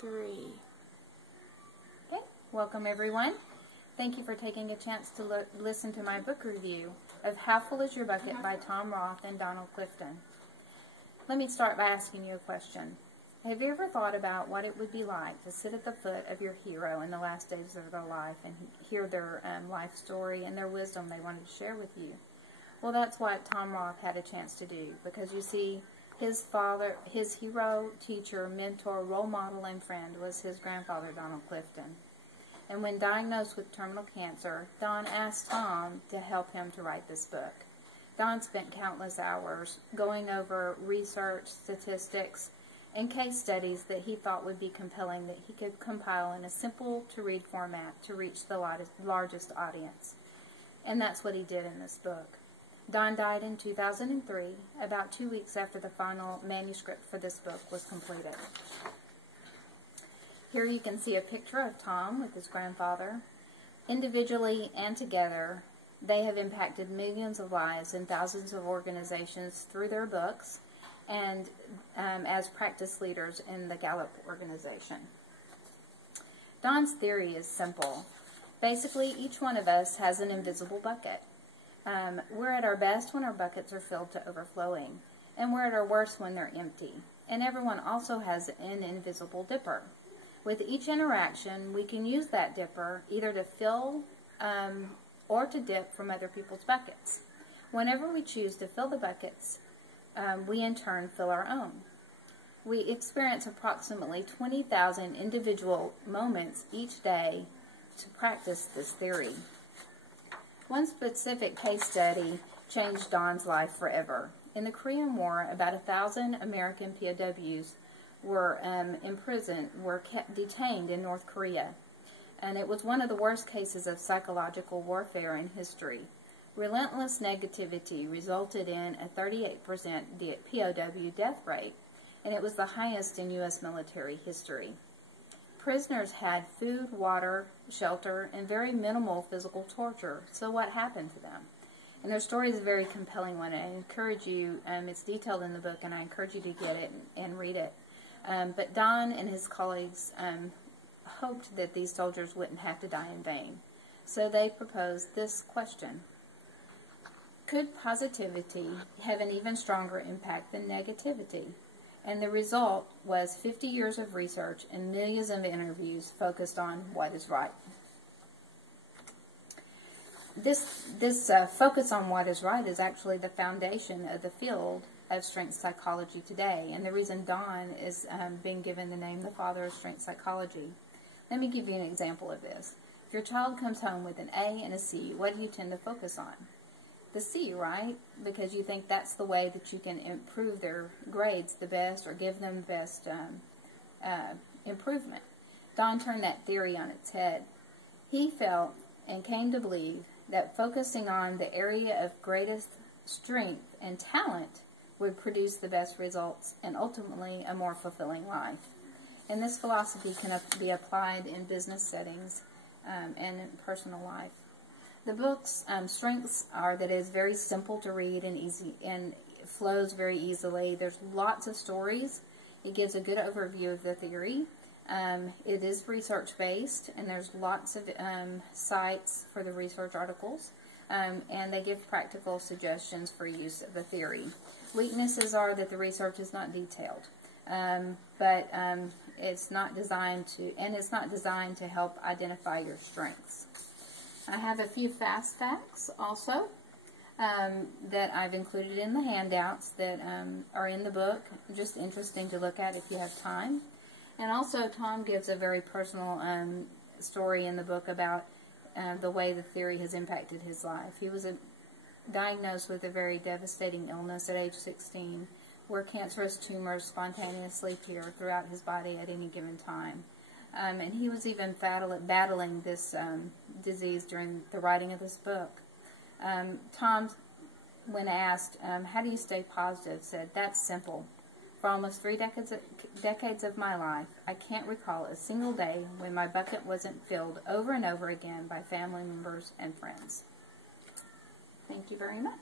3. Okay, welcome everyone. Thank you for taking a chance to listen to my book review of How Full Is Your Bucket by Tom Roth and Donald Clifton. Let me start by asking you a question. Have you ever thought about what it would be like to sit at the foot of your hero in the last days of their life and hear their life story and their wisdom they wanted to share with you? Well, that's what Tom Roth had a chance to do, because you see, his father, his hero, teacher, mentor, role model, and friend was his grandfather, Donald Clifton. And when diagnosed with terminal cancer, Don asked Tom to help him to write this book. Don spent countless hours going over research, statistics, and case studies that he thought would be compelling, that he could compile in a simple-to-read format to reach the largest audience. And that's what he did in this book. Don died in 2003, about 2 weeks after the final manuscript for this book was completed. Here you can see a picture of Tom with his grandfather. Individually and together, they have impacted millions of lives and thousands of organizations through their books and as practice leaders in the Gallup organization. Don's theory is simple. Basically, each one of us has an invisible bucket. We're at our best when our buckets are filled to overflowing, and we're at our worst when they're empty. And everyone also has an invisible dipper. With each interaction, we can use that dipper either to fill or to dip from other people's buckets. Whenever we choose to fill the buckets, we in turn fill our own. We experience approximately 20,000 individual moments each day to practice this theory. One specific case study changed Don's life forever. In the Korean War, about 1,000 American POWs were detained in North Korea, and it was one of the worst cases of psychological warfare in history. Relentless negativity resulted in a 38% POW death rate, and it was the highest in U.S. military history. Prisoners had food, water, shelter, and very minimal physical torture. So what happened to them? And their story is a very compelling one. I encourage you, it's detailed in the book, and I encourage you to get it and read it. But Don and his colleagues hoped that these soldiers wouldn't have to die in vain. So they proposed this question. Could positivity have an even stronger impact than negativity? And the result was 50 years of research and millions of interviews focused on what is right. This focus on what is right is actually the foundation of the field of strength psychology today, and the reason Don is being given the name the father of strength psychology. Let me give you an example of this. If your child comes home with an A and a C, what do you tend to focus on? The C, right? Because you think that's the way that you can improve their grades the best or give them the best improvement. Don turned that theory on its head. He felt and came to believe that focusing on the area of greatest strength and talent would produce the best results and ultimately a more fulfilling life. And this philosophy can be applied in business settings and in personal life. The book's strengths are that it is very simple to read and easy, and it flows very easily. There's lots of stories. It gives a good overview of the theory. It is research-based, and there's lots of sites for the research articles, and they give practical suggestions for use of the theory. Weaknesses are that the research is not detailed, but it's not designed to help identify your strengths. I have a few fast facts also that I've included in the handouts that are in the book. Just interesting to look at if you have time. And also Tom gives a very personal story in the book about the way the theory has impacted his life. He was diagnosed with a very devastating illness at age 16, where cancerous tumors spontaneously appear throughout his body at any given time. And he was even battling this disease during the writing of this book. Tom, when asked, how do you stay positive, said, that's simple. For almost 3 decades of my life, I can't recall a single day when my bucket wasn't filled over and over again by family members and friends. Thank you very much.